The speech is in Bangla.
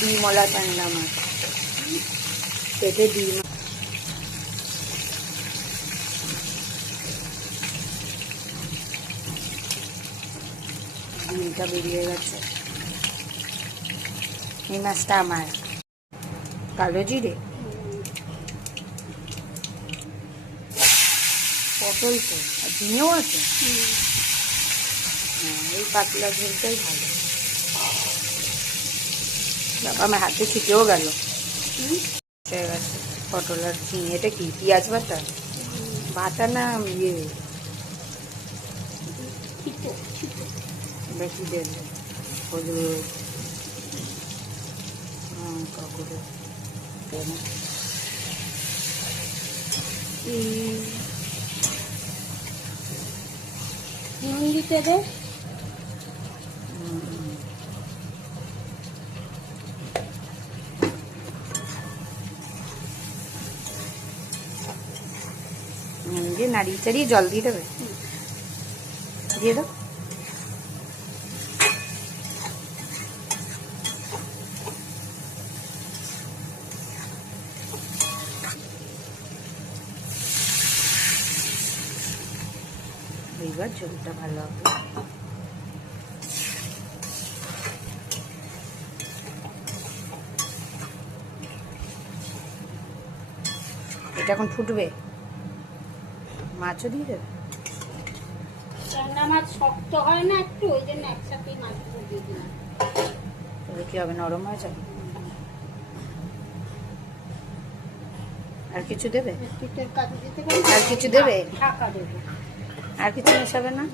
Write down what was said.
ডিমওয়ালা ঠান্ডা মাছ, পেটে ডিম। ডিমটা বেরিয়ে গেছে। এই মাছটা আমার। কালো জিরে, পটল তো, আর ঝিঙেও আছে। হ্যাঁ, এই পাতলা ঝোলটাই ভালো। বাবা আমার হাতে ছুটেও গেল। পটল আর ঝিঙে। এটা কি পেঁয়াজ বাটা? বাটা না ইয়ে বেশি দেবে? হলুদ, কাকুরে নুন দিতে দে। দিয়ে নাড়িয়ে চাড়িয়ে জল দিয়ে দেবে। দিয়ে দাও। এইবার ঝোলটা ভালো হবে। এটা এখন ফুটবে। মাছও দিয়ে দেবে। ট্যাংরা মাছ শক্ত হয় না একটু, ওই জন্য একসাথেই মাছগুলো দিয়ে দিলাম। তাহলে কি হবে, নরম হয়ে যাবে। আর কিছু দেবে? পিঠের কাজে দিতে পারি। আর কিছু দেবে? ঢাকা দেবো। আর কিছু মেশাবে না?